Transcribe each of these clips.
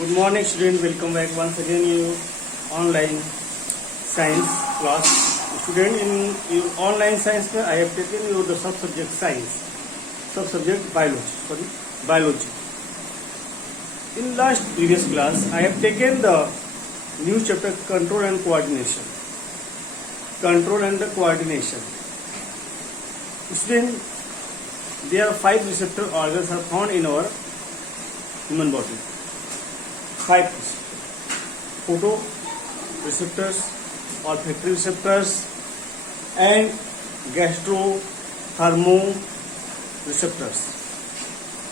Good morning, student. Welcome back once again in online science class. Student, in your online science, I have taken you the sub-subject science, sub-subject biology. In last previous class, I have taken the new chapter control and coordination. Control and the coordination. Student, there are 5 receptor organs are found in our human body. 5 photoreceptors, olfactory receptors, and gastro-thermoreceptors.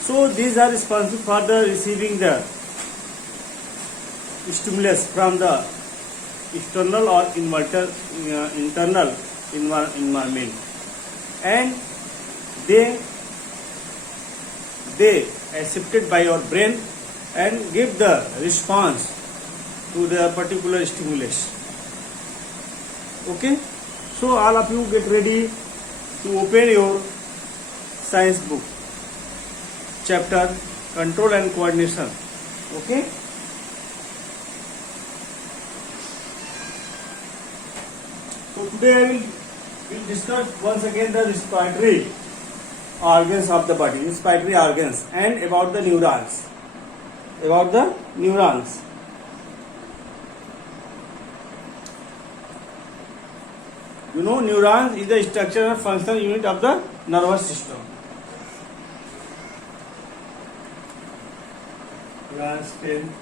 So these are responsible for the receiving the stimulus from the external or internal environment, and they accepted by your brain and give the response to the particular stimulus. Okay, so all of you get ready to open your science book, chapter control and coordination. Okay, so today we'll discuss once again the respiratory organs of the body, respiratory organs, and about the neurons. You know, neurons is the structural and functional unit of the nervous system. Class 10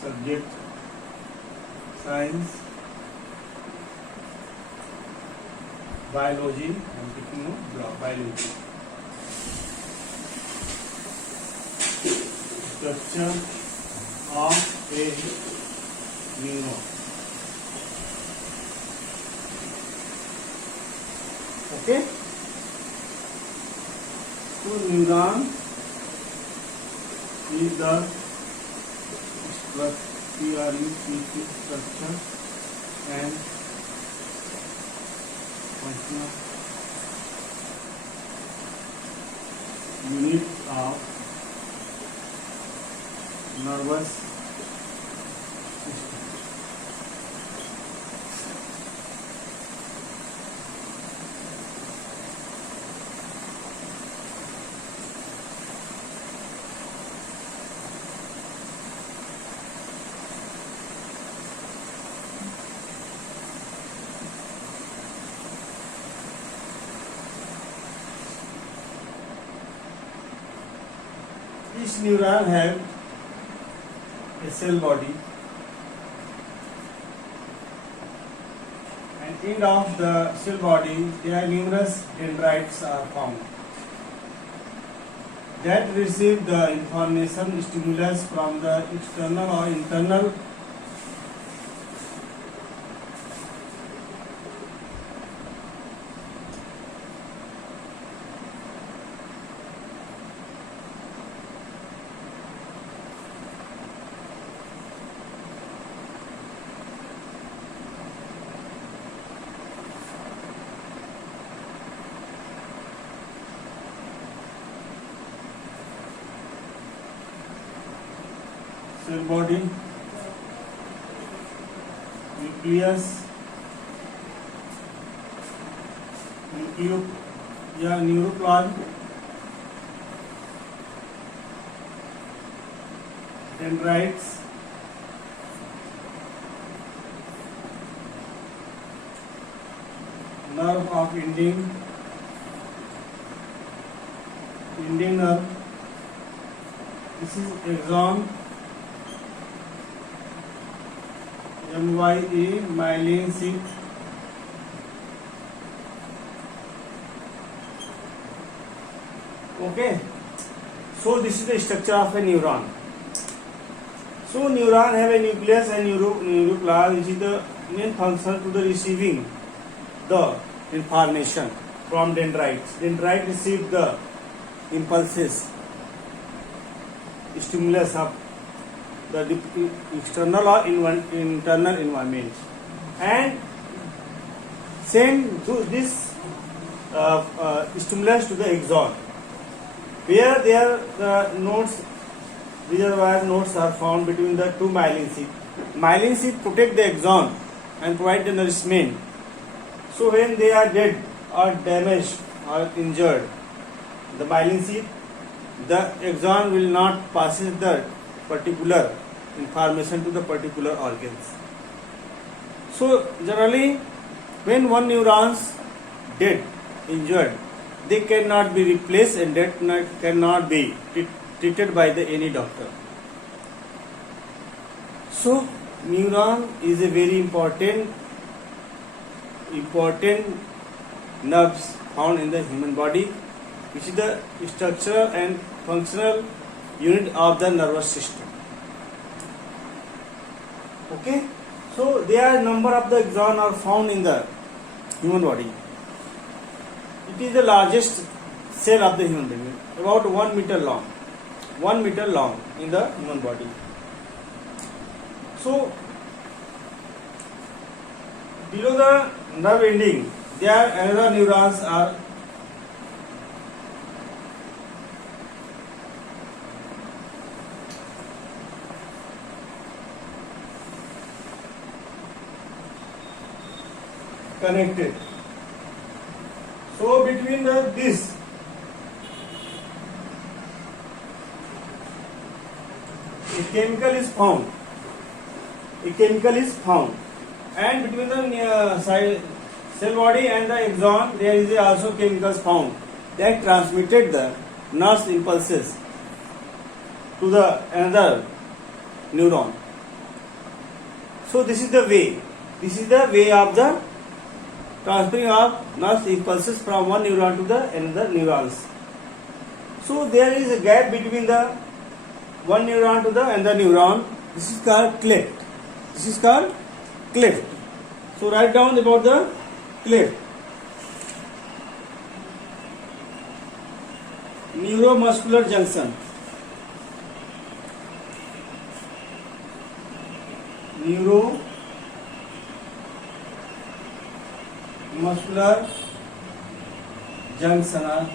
subject science biology. I'm taking a block biology. Structure of a neuron. Okay, so neuron is the structure and functional unit of nervous system. Each neuron have a cell body, and end of the cell body there are numerous dendrites are found that receive the information stimulus from the external or internal cell body, nucleus, neuroplasm, dendrites, nerve of ending nerve. This is axon, MYA, myelin sheath. Okay, so this is the structure of a neuron. So neuron have a nucleus and neuroplasm, which is the main function to the receiving the information from dendrites. Dendrite receive the impulses, stimulus of the external or internal environment, and send this stimulus to the axon. where there the nodes, reservoir nodes are found between the two myelin sheath. Myelin sheath protect the axon and provide the nourishment. So when they are dead or damaged or injured, the myelin sheath, the axon will not pass the particular information to the particular organs. So generally, when one neurons dead, injured, they cannot be replaced and that cannot be treated by any doctor. So neuron is a very important nerves found in the human body, which is the structural and functional unit of the nervous system. Okay, so there are number of the axons are found in the human body. It is the largest cell of the human body, about 1 meter long. 1 meter long in the human body. So below the nerve ending, there are another neurons are connected. So between this a chemical is found. A chemical is found, and between the cell body and the axon, there is also chemicals found that transmitted the nerve impulses to the another neuron. So this is the way. This is the way of the transferring of nerve impulses from one neuron to the another neurons. So there is a gap between the one neuron to the another neuron. This is called cleft. This is called cleft. So write down about the cleft. Neuromuscular junction. Neuromuscular junction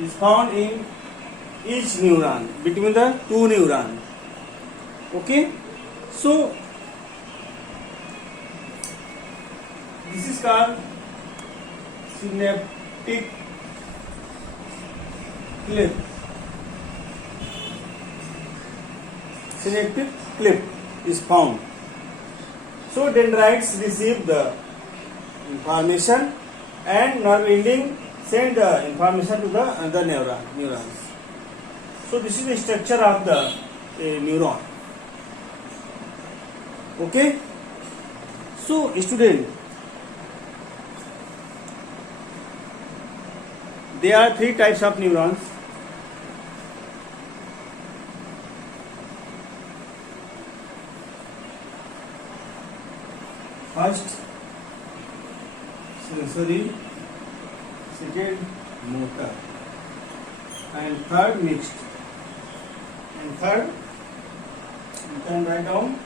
is found in each neuron, between the two neurons. Okay, so this is called synaptic cleft. Synaptic cleft is found. So dendrites receive the information and nerve ending send the information to the other neurons. So this is the structure of the neuron. Okay. So student, there are three types of neurons. First, sensory, second, motor, and third, mixed. And third, you can write down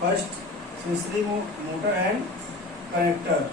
first, sensory, motor, and connector.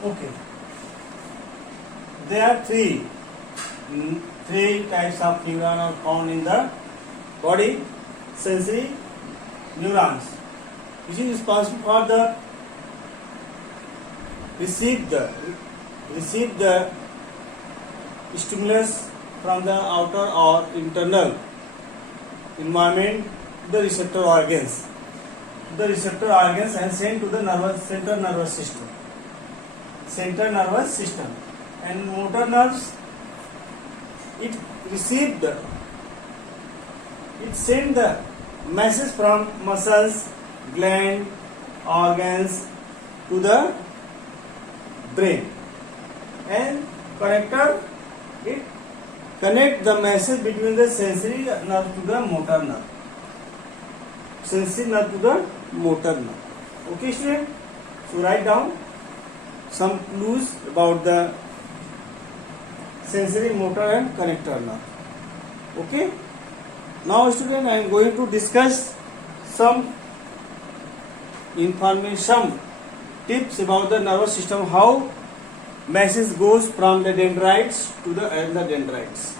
Okay. There are three types of neurons are found in the body. Sensory neurons. which is responsible for the receive the stimulus from the outer or internal environment to the receptor organs. The receptor organs and sent to the central nervous system. And motor nerves, it send the message from muscles, gland, organs to the brain, and connector, it connect the message between the sensory nerve to the motor nerve. Sensory nerve to the motor nerve. Okay, student? So write down some clues about the sensory, motor and connector nerve. Okay? Now, student, I am going to discuss some information, tips about the nervous system, how message goes from the dendrites to the dendrites.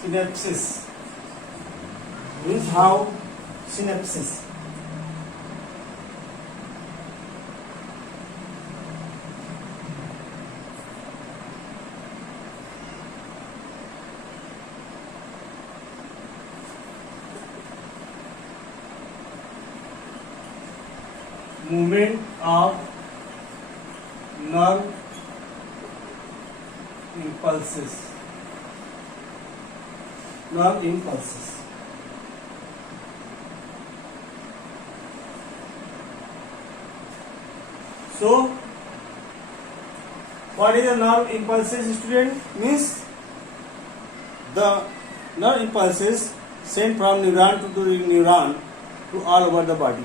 Synapses means how synapses. Movement of nerve impulses. Nerve impulses. So, what is the nerve impulses, student? Means the nerve impulses sent from neuron to neuron to all over the body.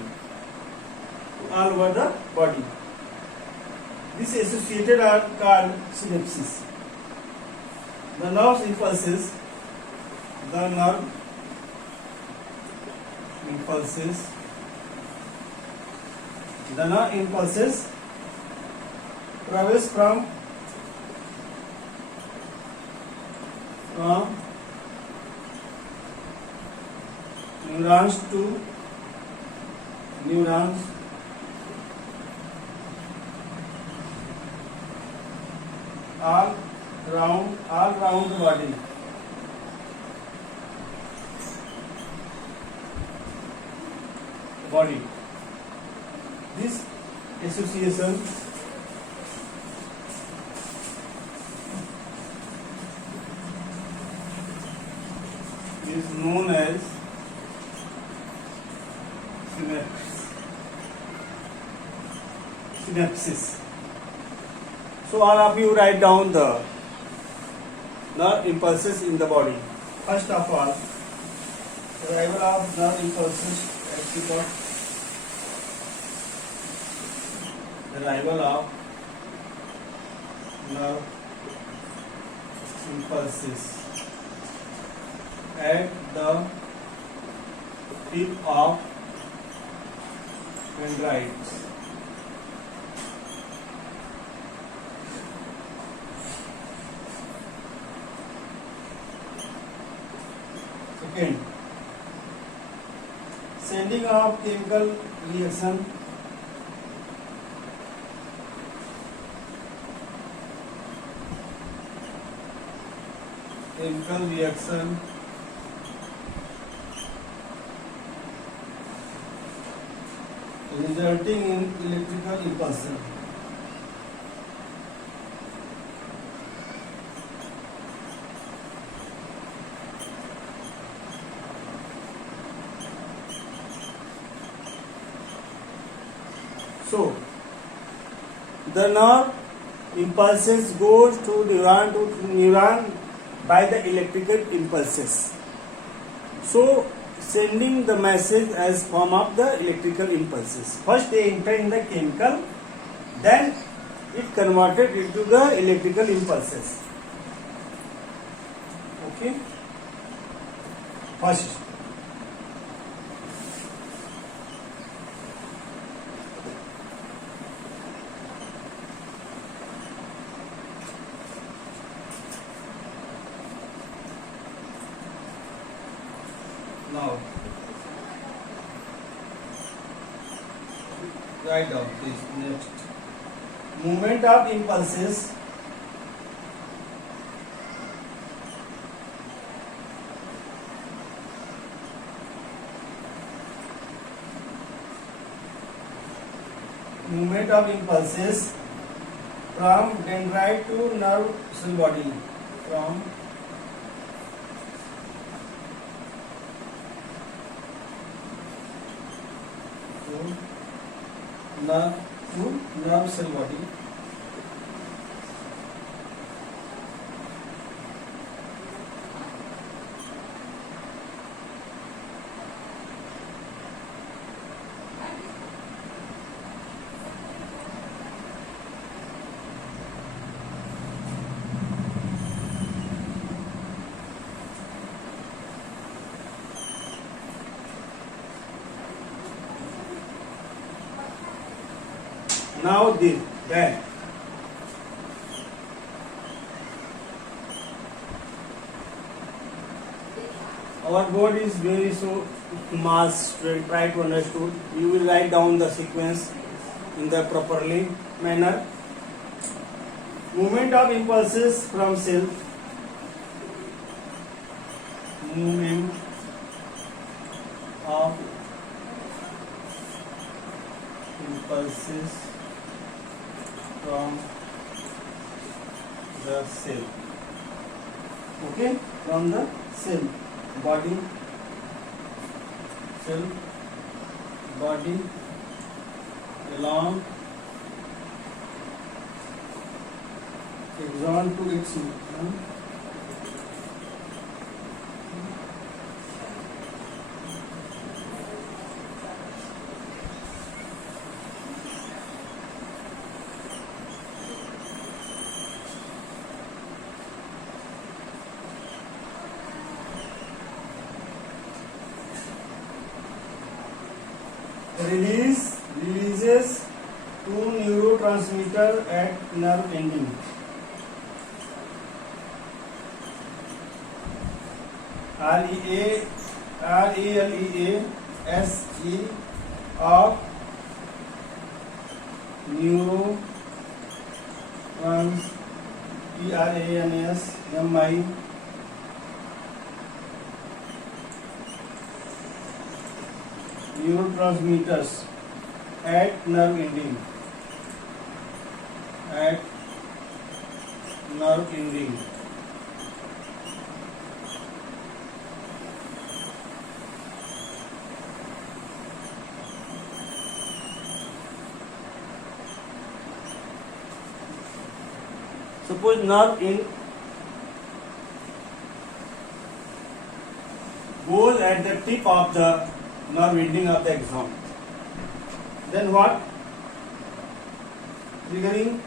These associated are called synapses. The nerve impulses traverse from neurons to neurons, all round the body. This association is known as synapses. So all of you write down the nerve impulses in the body. First of all, arrival of nerve impulses at the arrival of nerve impulses at the tip of dendrites. Second, sending of chemical reaction resulting in electrical impulsion. So the nerve impulses goes to neuron by the electrical impulses. So sending the message as form of the electrical impulses. First they enter in the chemical, then it converted into the electrical impulses. Okay. First. Now, write down this next. Movement of impulses from dendrite to nerve cell body, from nerve cell body. Now this, then our board is very so mass. Try to understood. You will write down the sequence in the properly manner. Movement of impulses from cell. Movement of impulses from the cell. Okay, from the cell body, along axon to its releases two neurotransmitter at nerve ending. RELEASE of neurotransmitter neurotransmitters at nerve ending. Suppose nerve in goes at the tip of the nerve ending of the axon. Then what? Triggering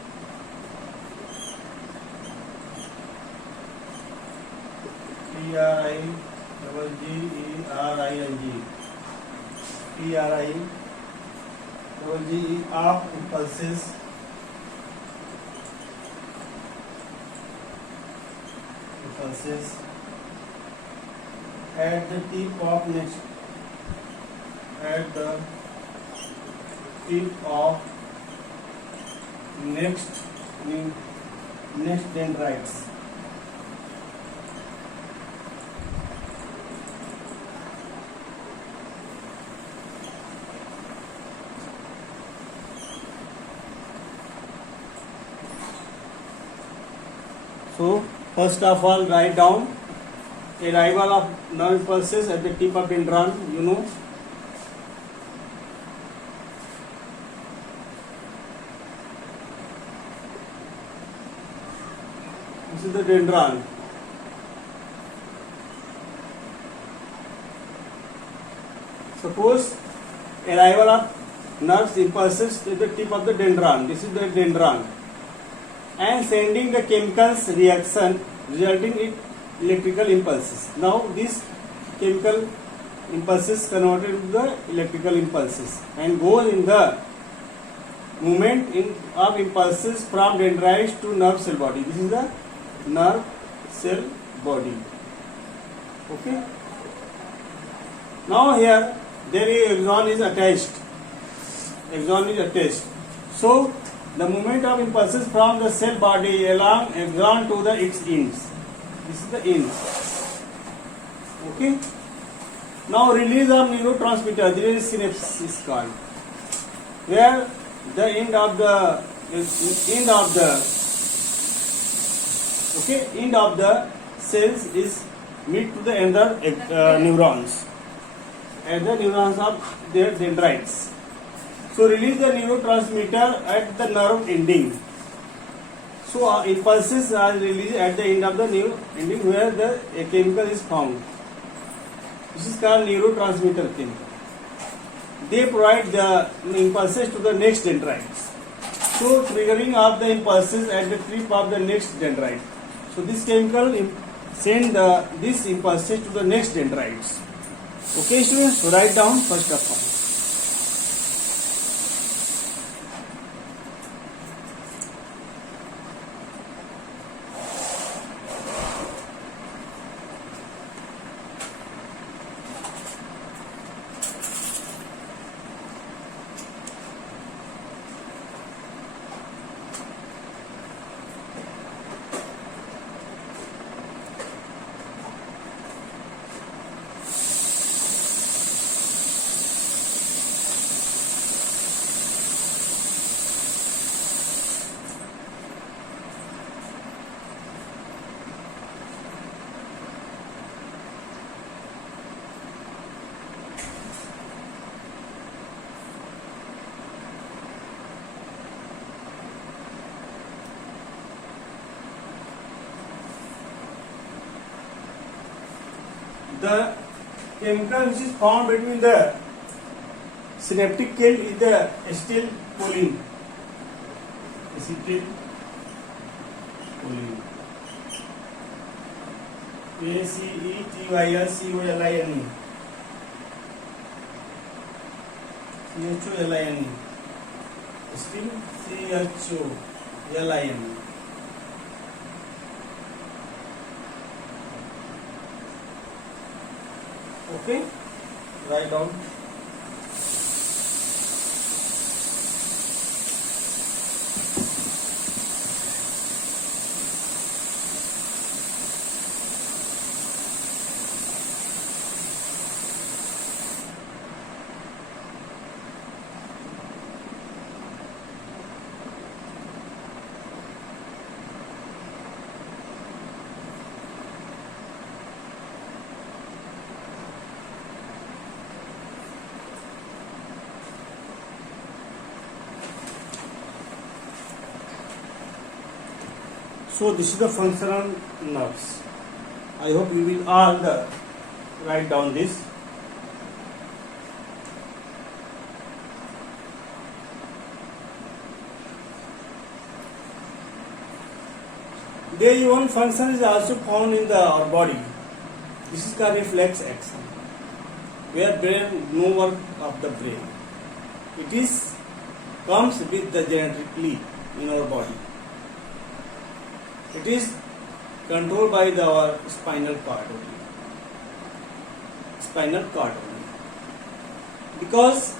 TRIGGERING of impulses at the tip of next dendrites. So first of all, write down arrival of nerve impulses at the tip of dendron. This is the dendron. Suppose arrival of nerves impulses to the tip of the dendron. This is the dendron, and sending the chemicals reaction resulting in electrical impulses. Now these chemical impulses converted into the electrical impulses and goes in the movement of impulses from dendrites to nerve cell body. This is the nerve cell body. Okay. Now here there is axon is attached. Axon is attached. So the movement of impulses from the cell body along axon to the its ends. This is the end. Okay. Now release of neurotransmitter. There is synapse is called, where the end of the cells is meet to the other neurons, and the neurons of their dendrites. So release the neurotransmitter at the nerve ending. So impulses are released at the end of the nerve ending where the chemical is found. This is called neurotransmitter chemical. They provide the impulses to the next dendrites. So triggering of the impulses at the tip of the next dendrite. So this chemical send these impulses to the next dendrites. Okay, students, so write down first of all. The chemical which is found between the synaptic tail is the acetylcholine. Acetylcholine. acetylcholine. Acetylcholine. Acetylcholine. Okay, write down. So this is the functional nerves. I hope you will all write down this. Their own function is also found in our body. This is called reflex action, where brain no work of the brain. It is comes with the genetically in our body. It is controlled by our spinal cord only. Spinal cord only. Because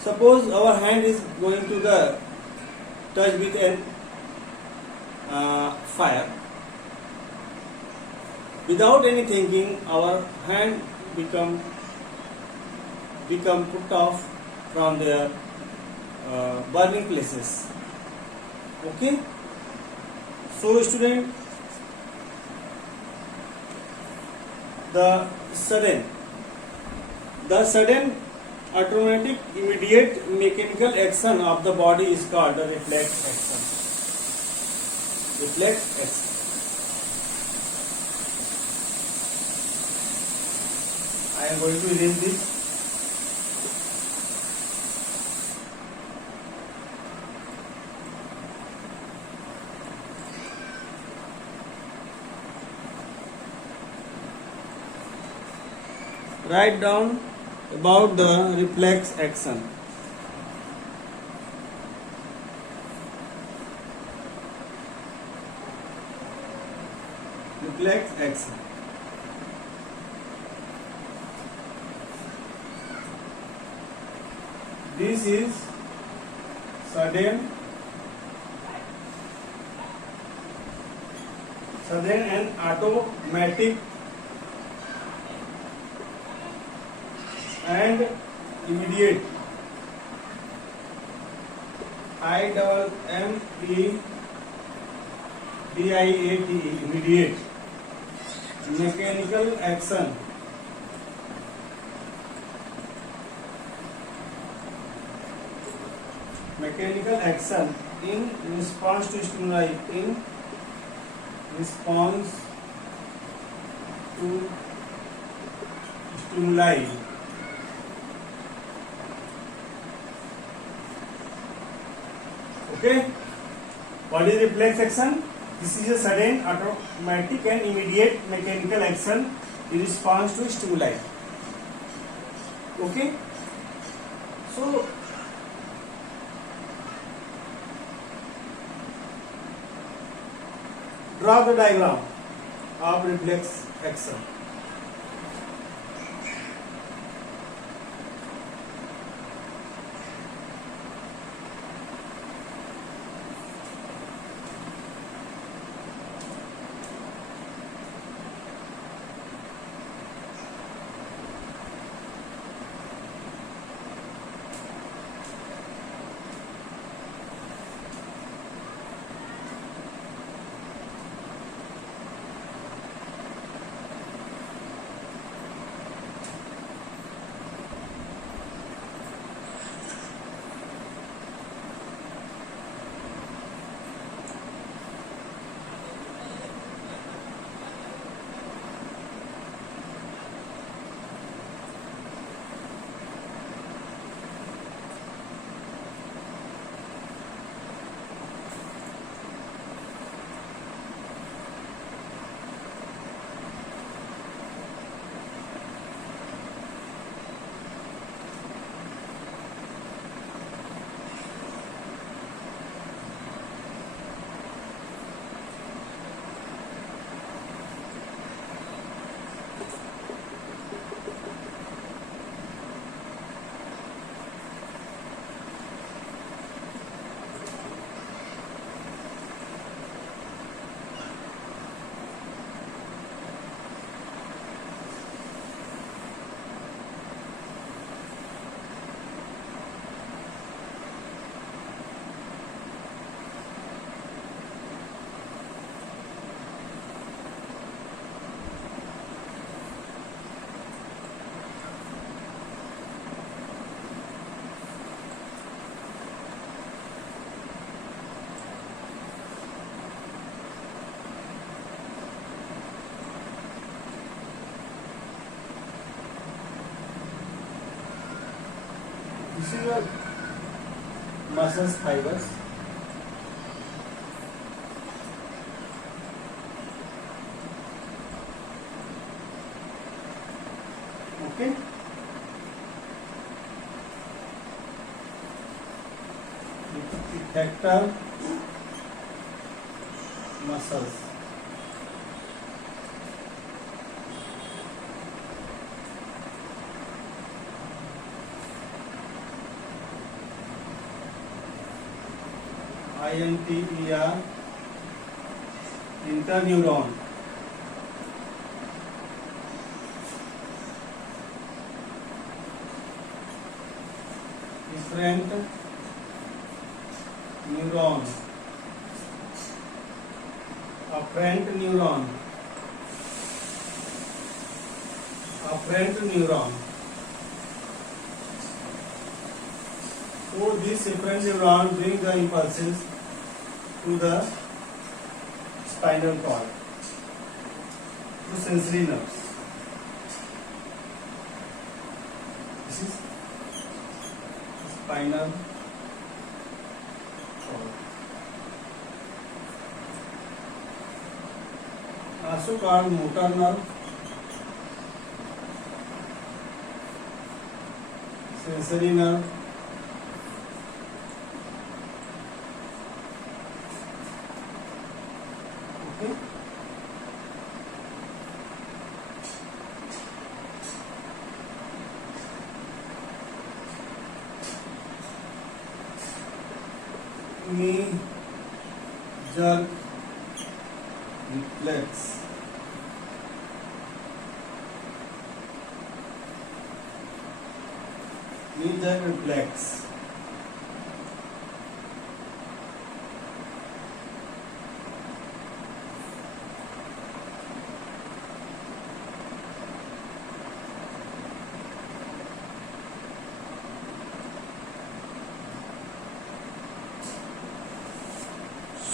suppose our hand is going to the touch with an fire. Without any thinking, our hand become put off from their burning places. Okay. So student, the sudden automatic immediate mechanical action of the body is called the reflex action. reflex action. I am going to erase this. Write down about the reflex action. Reflex action. This is sudden and automatic and immediate. IMMEDIAT, immediate mechanical action. Mechanical action in response to stimuli. In response to stimuli. Okay. What is reflex action? This is a sudden, automatic and immediate mechanical action in response to stimuli. Okay. So draw the diagram of reflex action. This is your muscle fibers. Okay. Effector muscles. INTER, interneuron. Efferent neuron. Afferent neuron. Afferent neuron. So this efferent neuron bring the impulses to the spinal cord to sensory nerves. This is spinal cord. Also called motor nerve, sensory nerve, okay. Knee jerk reflex. Knee jerk reflex.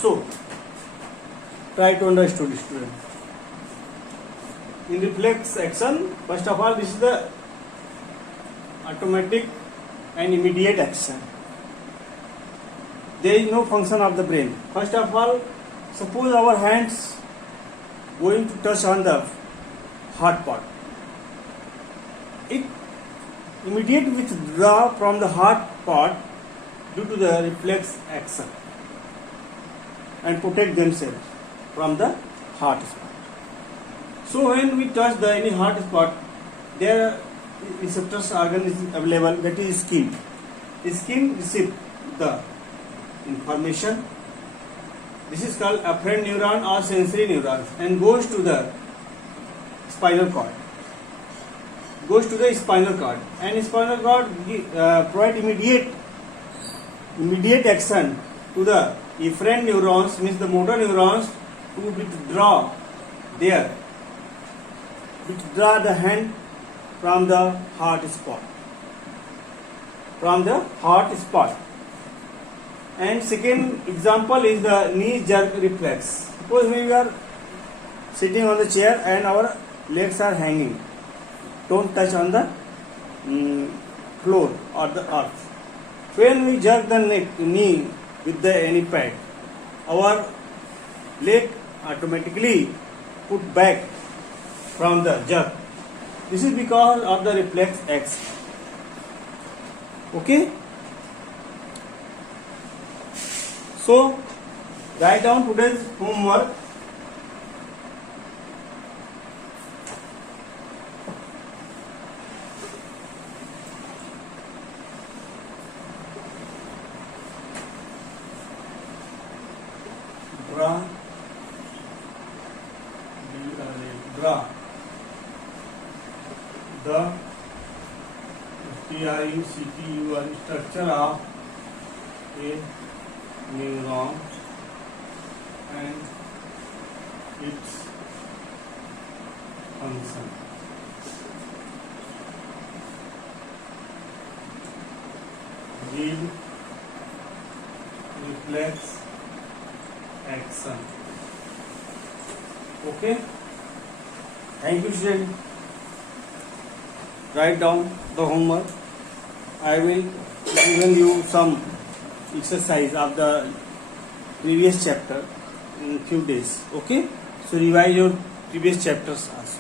So, try to understand, student. In reflex action, first of all, this is the automatic and immediate action. There is no function of the brain. First of all, suppose our hands going to touch on the heart part. It immediately withdraw from the heart part due to the reflex action and protect themselves from the heart spot. So when we touch the any heart spot, there receptors organ is available, that is skin. The skin receives the information. This is called afferent neuron or sensory neuron and goes to the spinal cord. Goes to the spinal cord and spinal cord provide immediate action to the efferent neurons, means the motor neurons, to withdraw the hand from the heart spot. And second example is the knee jerk reflex. Suppose we are sitting on the chair and our legs are hanging, don't touch on the floor or the earth. When we jerk the knee with the any pad, our leg automatically put back from the jerk. This is because of the reflex action. Okay? So, write down today's homework. Draw the structure of a neuron and its function. Give reflex action. Okay. Thank you, student. Write down the homework. I will give you some exercise of the previous chapter in few days. Okay. So revise your previous chapters also.